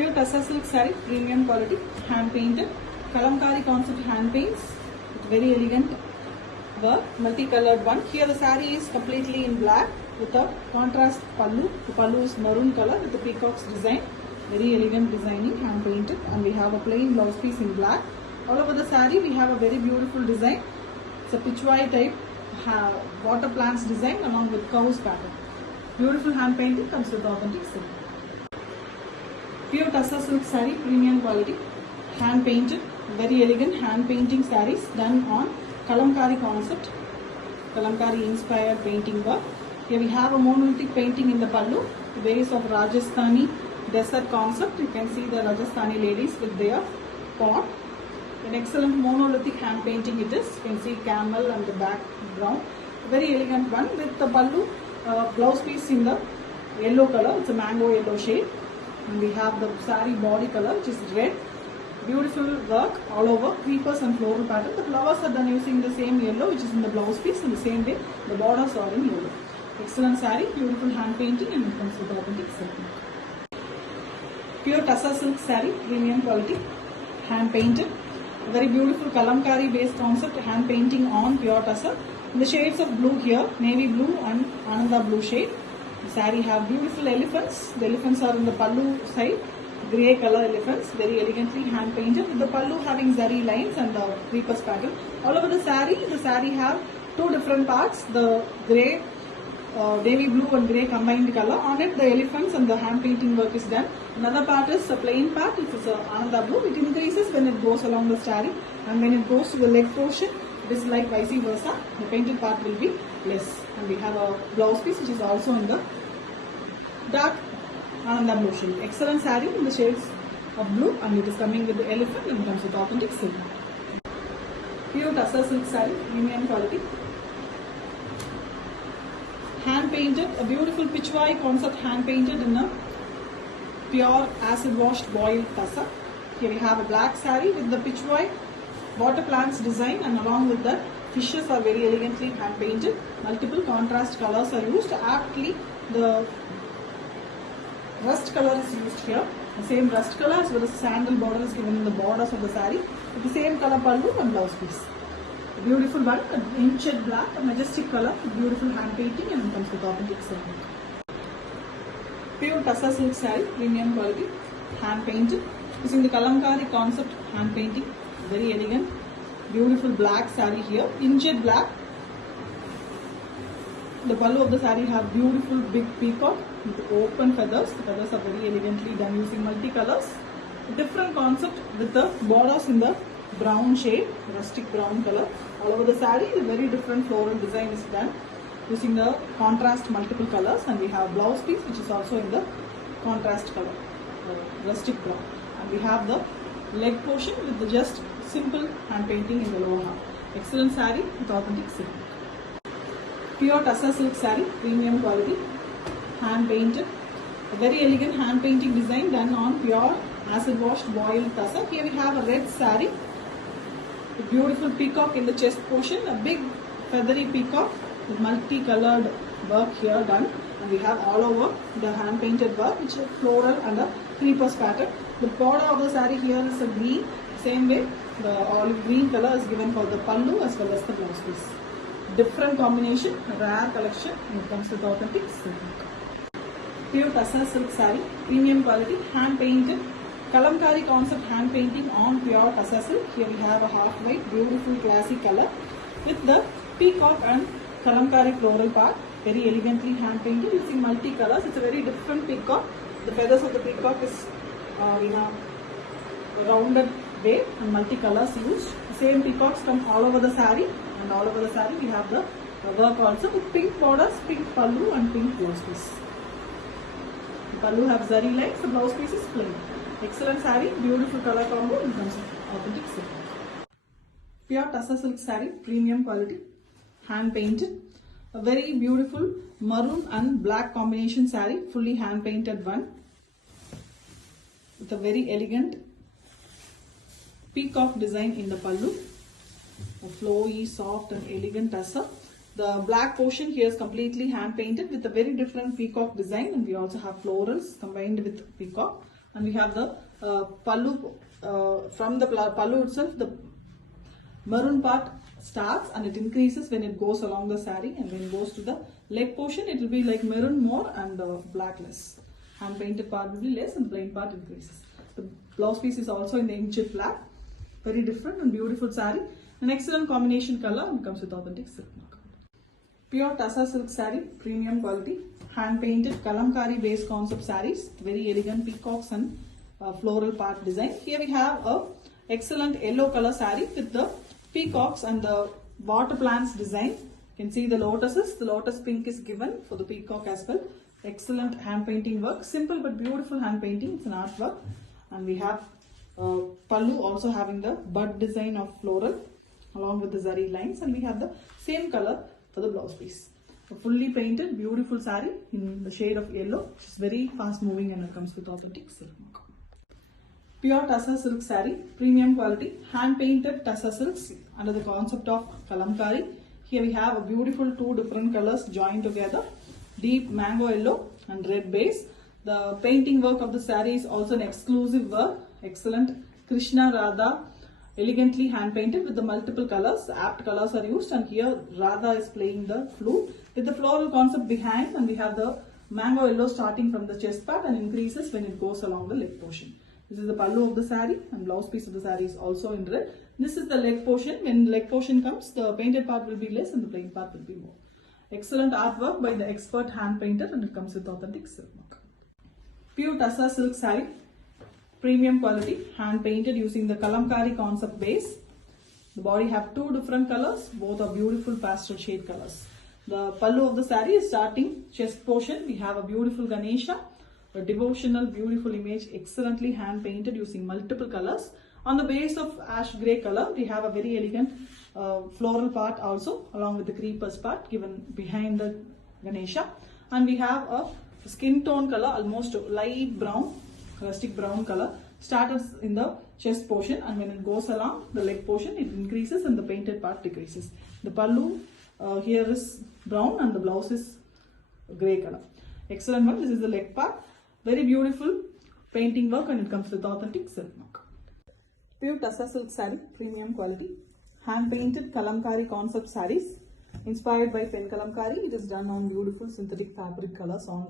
Pure Tussar silk saree, premium quality, hand painted. Kalamkari concept hand paints, very elegant work, multicolored one. Here the saree is completely in black with a contrast pallu. The pallu is maroon color with the peacock's design. Very elegant designing, hand painted, and we have a plain blouse piece in black. All over the saree we have a very beautiful design. It's a pitchwai type water plants design along with cows pattern. Beautiful hand painting, comes with authentic silk. Pure Tussar silk saree, premium quality, hand painted, very elegant hand painting sarees done on Kalamkari concept, Kalamkari inspired painting work. Here we have a monolithic painting in the pallu, the base of Rajasthani desert concept. You can see the Rajasthani ladies with their pot. An excellent monolithic hand painting it is. You can see camel and the background. Very elegant one with the pallu blouse piece in the yellow color. It's a mango yellow shade. And we have the saree body color which is red. Beautiful work all over, creepers and floral pattern. The flowers are done using the same yellow which is in the blouse piece, in the same way the borders are in yellow. Excellent saree, beautiful hand painting, and it comes with authentic silk. Pure Tussar silk saree, premium quality, hand painted. A very beautiful Kalamkari based concept, hand painting on pure Tussar. In the shades of blue here, navy blue and Ananda blue shade. The saree have beautiful elephants. The elephants are in the pallu side. Grey color elephants, very elegantly hand painted with the pallu having zari lines and the creepers pattern. All over the saree have two different parts, the grey, navy blue and grey combined color. On it the elephants and the hand painting work is done. Another part is a plain part, it is Ananda blue. It increases when it goes along the saree, and when it goes to the leg portion it is like vice versa. The painted part will be less, and we have a blouse piece which is also in the dark Ananda blue shade. Excellent saree in the shades of blue, and it is coming with the elephant and comes with authentic silk. Pure Tussar silk saree, premium quality, hand painted, a beautiful pitchwai concept hand painted in a pure acid washed boiled Tussar. Here we have a black saree with the pitchwai water plants design, and along with that fishes are very elegantly hand painted. Multiple contrast colors are used. Aptly the rust color is used here. The same rust color as well as sandal border is given in the borders of the saree with the same color pallu and blouse piece. A beautiful one, an inkjet black, a majestic color with beautiful hand painting, and it comes with authentic silk. Pure Tussar silk saree, premium quality, hand painted using the Kalamkari concept hand painting. Very elegant, beautiful black saree here, inkjet black. The pallu of the saree have beautiful big peacock with open feathers. The feathers are very elegantly done using multicolors. A different concept with the borders in the brown shade, rustic brown color. All over the saree, a very different floral design is done using the contrast multiple colors, and we have blouse piece which is also in the contrast color, rustic brown. And we have the leg portion with the just simple hand painting in the lower half. Excellent saree with authentic silk. Pure Tussar silk saree, premium quality, hand painted. A very elegant hand painting design done on pure acid washed boiled Tussar. Here we have a red saree, a beautiful peacock in the chest portion, a big feathery peacock with multicolored work here done. And we have all over the hand painted work which is floral and a creepers pattern. The border of the saree here is a green. Same way the olive green color is given for the pallu as well as the blouse piece. Different combination, rare collection, and it comes with authentic silk. Pure Tussar silk saree, premium quality, hand painted, Kalamkari concept hand painting on pure Tussar silk. Here we have a half white, beautiful classy color with the peacock and Kalamkari floral part. Very elegantly hand painted using multi colors. It's a very different peacock. The feathers of the peacock is in a rounded way and multi colors used. The same peacocks come all over the saree. And all over the saree we have the work also with pink borders, pink pallu and pink blouse piece. The pallu have zari lines, the blouse piece is plain. Excellent saree, beautiful color combo, and comes with authentic silk. Pure Tussar silk saree, premium quality, hand painted. A very beautiful maroon and black combination saree, fully hand painted one. With a very elegant peacock design in the pallu. A flowy, soft and elegant tussar. The black portion here is completely hand painted with a very different peacock design, and we also have florals combined with peacock. and we have the pallu. From the pallu itself, the maroon part starts and it increases when it goes along the saree, and when it goes to the leg portion it will be like maroon more and black less. Hand painted part will be less and plain part increases. The blouse piece is also in the inkjet black. Very different and beautiful saree. An excellent combination color and comes with authentic silk mark. Pure Tassa silk saree, premium quality, hand painted kalamkari based concept sarees, very elegant peacocks and floral part design. Here we have a excellent yellow color saree with the peacocks and the water plants design. You can see the lotuses. The lotus pink is given for the peacock as well. Excellent hand painting work, simple but beautiful hand painting. It's an artwork, and we have pallu also having the bud design of floral along with the zari lines, and we have the same color for the blouse piece. A fully painted beautiful saree in the shade of yellow, which is very fast moving, and it comes with authentic silk mark. Pure Tassa silk saree, premium quality, hand painted Tassa silks under the concept of kalamkari. Here we have a beautiful two different colors joined together, deep mango yellow and red base. The painting work of the saree is also an exclusive work, excellent Krishna Radha, elegantly hand painted with the multiple colors. Apt colors are used, and here Radha is playing the flute with the floral concept behind, and we have the mango yellow starting from the chest part and increases when it goes along the leg portion. This is the pallu of the saree, and blouse piece of the saree is also in red. This is the leg portion. When leg portion comes, the painted part will be less and the plain part will be more. Excellent artwork by the expert hand painter, and it comes with authentic silk mark. Pure Tassa silk saree, premium quality, hand painted using the kalamkari concept base. The body have two different colors, both are beautiful pastel shade colors. The pallu of the saree is starting chest portion. We have a beautiful Ganesha, a devotional beautiful image, excellently hand painted using multiple colors. On the base of ash grey color, we have a very elegant floral part also along with the creepers part given behind the Ganesha, and we have a skin tone color, almost light brown, rustic brown color, started in the chest portion, and when it goes along the leg portion it increases and the painted part decreases. The pallu here is brown and the blouse is grey color. Excellent one. This is the leg part. Very beautiful painting work, and it comes with authentic silk mark. Pure Tassa silk saree, premium quality, hand painted kalamkari concept sarees inspired by pen kalamkari. It is done on beautiful synthetic fabric colors on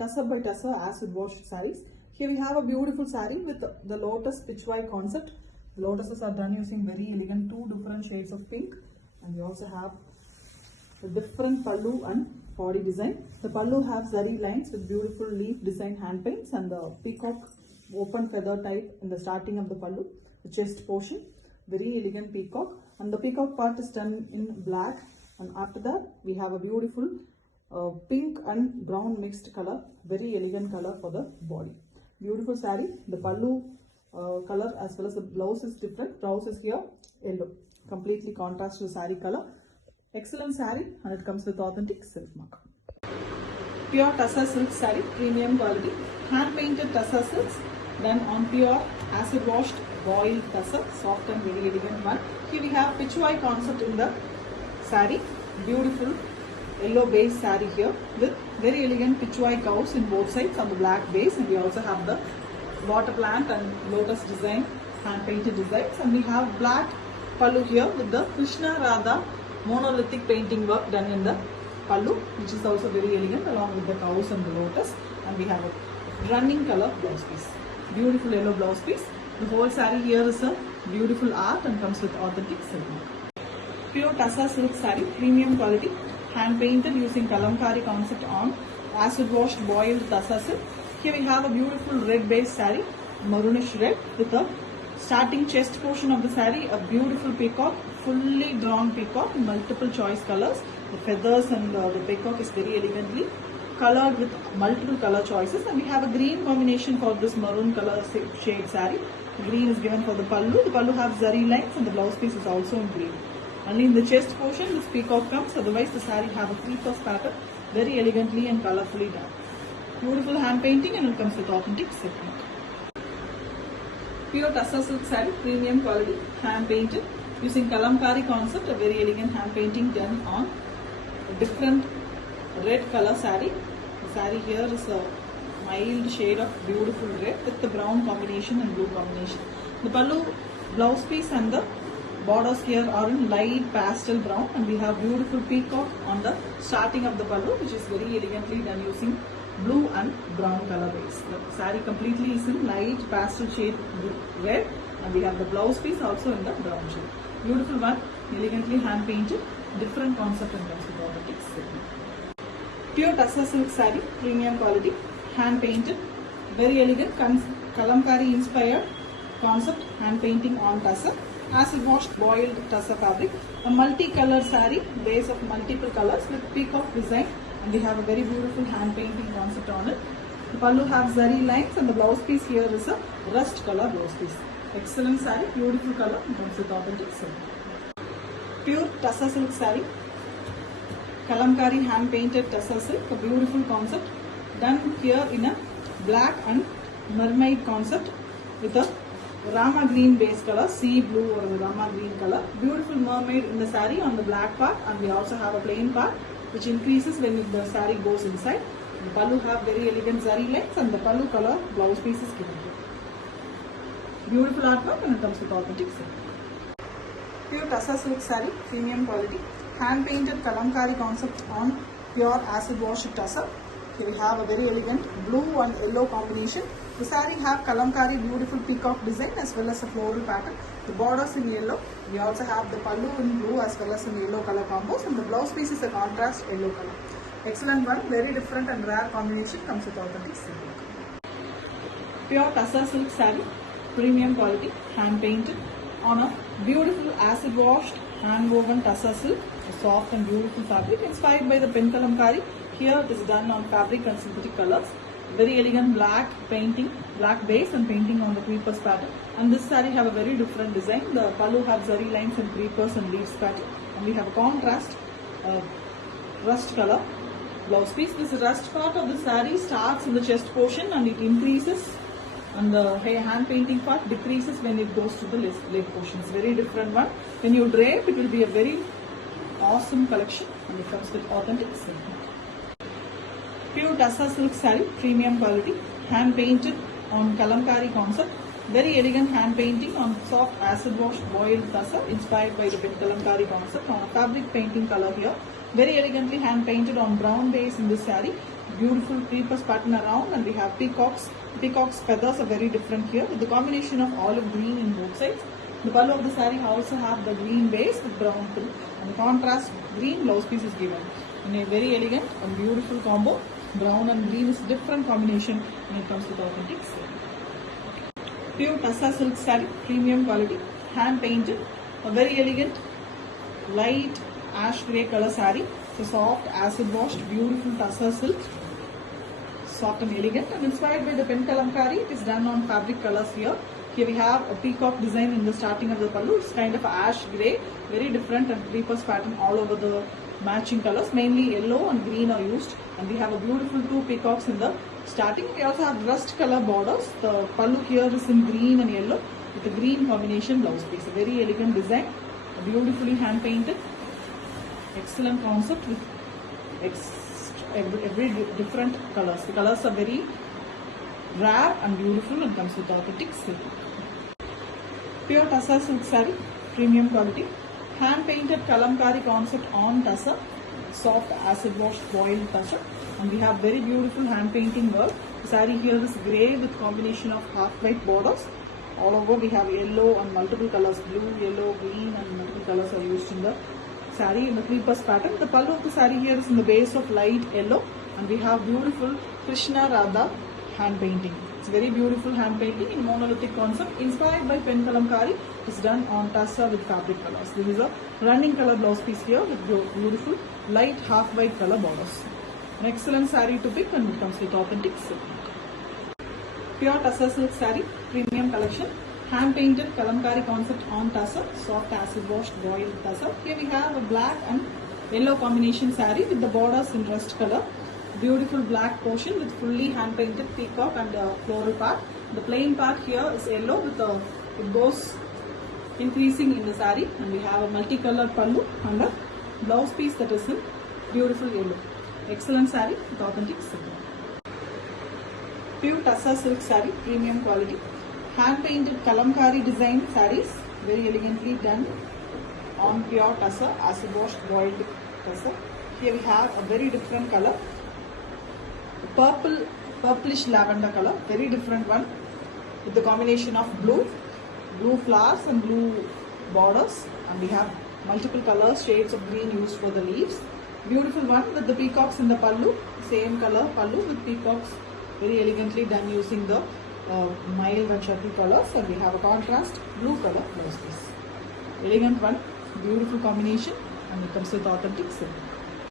Tassa by Tassa acid washed sarees. Here we have a beautiful saree with the lotus pitchwai concept. The lotuses are done using very elegant two different shades of pink, and we also have a different pallu and body design. The pallu have zari lines with beautiful leaf design hand paints, and the peacock open feather type in the starting of the pallu. The chest portion, very elegant peacock, and the peacock part is done in black, and after that we have a beautiful pink and brown mixed color, very elegant color for the body. Beautiful saree. The pallu color as well as the blouse is different. Blouse is here yellow, completely contrast to the saree color. Excellent saree, and it comes with authentic silk mark. Pure Tassa silk saree, premium quality, hand painted Tassa silks done on pure acid washed boiled Tassa, soft and very elegant one. Here we have pitchwai concept in the saree, beautiful yellow base saree here with very elegant pitchwai cows in both sides on the black base, and we also have the water plant and lotus design, hand painted designs, and we have black pallu here with the Krishna Radha monolithic painting work done in the pallu, which is also very elegant along with the cows and the lotus, and we have a running color blouse piece, beautiful yellow blouse piece. The whole saree here is a beautiful art and comes with authentic silk mark. Pure Tassa silk saree, premium quality, hand painted using kalamkari concept on acid washed boiled Tassa silk. Here we have a beautiful red base saree, maroonish red, with a starting chest portion of the saree, a beautiful peacock, fully drawn peacock in multiple choice colors. The feathers and the peacock is very elegantly colored with multiple color choices, and we have a green combination for this maroon color shade saree. The green is given for the pallu. The pallu have zari lines, and the blouse piece is also in green. Only in the chest portion this peacock comes, otherwise the saree have a creepers pattern, very elegantly and colorfully done. Beautiful hand painting, and it comes with authentic silk mark. Pure Tassa silk saree, premium quality, hand painted using kalamkari concept, a very elegant hand painting done on a different red color saree. The saree here is a mild shade of beautiful red with the brown combination and blue combination. The pallu blouse piece and the borders here are in light pastel brown, and we have beautiful peacock on the starting of the pallu, which is very elegantly done using blue and brown color base. The saree completely is in light pastel shade red, and we have the blouse piece also in the brown shade. Beautiful one, elegantly hand painted, different concept in terms of authentic silk. Pure tussar silk saree, premium quality, hand painted, very elegant, kalamkari inspired concept, hand painting on tussar, acid washed boiled tussar fabric, a multi-color saree, base of multiple colors with peacock design, and we have a very beautiful hand painting concept on it. The pallu have zari lines, and the blouse piece here is a rust color blouse piece. Excellent saree, beautiful color, and comes with authentic silk. Pure tussar silk saree, kalamkari hand painted tussar silk, a beautiful concept done here in a black and mermaid concept with a Rama green base color, sea blue or the Rama green color. Beautiful mermaid in the saree on the black part, and we also have a plain part which increases when the saree goes inside. The pallu have very elegant zari lines, and the pallu color blouse piece is given here. Beautiful artwork, and it comes with authentic silk. Pure tussar silk saree, premium quality, hand painted kalamkari concept on pure acid wash tussar. Here we have a very elegant blue and yellow combination. The saree have kalamkari beautiful peacock design as well as a floral pattern. The borders in yellow. We also have the pallu in blue as well as in yellow color combos, and the blouse piece is a contrast yellow color. Excellent one, very different and rare combination, comes with authentic silk. Pure tussar silk saree, premium quality, hand painted on a beautiful acid washed hand woven tussar silk, a soft and beautiful fabric inspired by the pen kalamkari. Here it is done on fabric and synthetic colors. Very elegant black painting, black base and painting on the creepers pattern. And this saree have a very different design. The pallu have zari lines and creepers and leaves pattern. And we have a contrast rust color blouse piece. This rust part of the saree starts in the chest portion and it increases, and the hand painting part decreases when it goes to the leg portion. It's very different one. When you drape, it will be a very awesome collection, and it comes with authentic silk. Pure tussar silk saree, premium quality, hand painted on kalamkari concept. Very elegant hand painting on soft acid wash boiled tussar inspired by the pen kalamkari concept on a fabric painting color here. Very elegantly hand painted on brown base in this saree. Beautiful creepers pattern around, and we have peacocks. Peacock's feathers are very different here with the combination of olive green in both sides. The pallu of the saree also have the green base with brown too, and the contrast green blouse piece is given in a very elegant and beautiful combo. Brown and green is different combination when it comes to the authentic silk. Pure tussar silk saree, premium quality, hand painted, a very elegant light ash grey color saree. It's a soft acid washed beautiful tussar silk, soft and elegant and inspired by the pen kalamkari. It is done on fabric colors here. Here we have a peacock design in the starting of the pallu. It's kind of ash grey, very different, and creepers pattern all over the matching colors. Mainly yellow and green are used, and we have a beautiful two peacocks in the starting. We also have rust color borders. The pallu here is in green and yellow with a green combination blouse piece. A very elegant design, beautifully hand painted. Excellent concept with every different colors. The colors are very rare and beautiful and comes with authentic silk. Pure tussar silk saree, premium quality, hand painted kalamkari concept on tussar, soft acid wash boiled tussar, and we have very beautiful hand painting work. The saree here is grey with combination of half white borders. All over we have yellow and multiple colors, blue, yellow, green, and multiple colors are used in the saree in the creepers pattern. The pallu of the saree here is in the base of light yellow, and we have beautiful Krishna Radha hand painting. It's very beautiful hand painting in monolithic concept inspired by pen kalamkari. It's done on tussar with fabric colors. This is a running color blouse piece here with beautiful light half white color borders. An excellent saree to pick, and it comes with authentic silk. Pure tussar silk saree, premium collection. Hand painted kalamkari concept on tussar, soft acid washed boiled tussar. Here we have a black and yellow combination saree with the borders in rust color. Beautiful black portion with fully hand painted peacock and floral part. The plain part here is yellow with it goes increasing in the saree, and we have a multicolored pallu and a blouse piece that is in beautiful yellow. Excellent saree with authentic silk. Pure Tassa silk saree, premium quality. Hand painted kalamkari design sarees, very elegantly done on pure Tassa, acid washed boiled Tassa. Here we have a very different color, purplish lavender color, very different one with the combination of blue flowers and blue borders, and we have multiple colors, shades of green used for the leaves. Beautiful one with the peacocks in the pallu, same color pallu with peacocks, very elegantly done using the mild and chutney colors, and we have a contrast blue color blouse piece. Elegant one, beautiful combination, and it comes with authentic silk.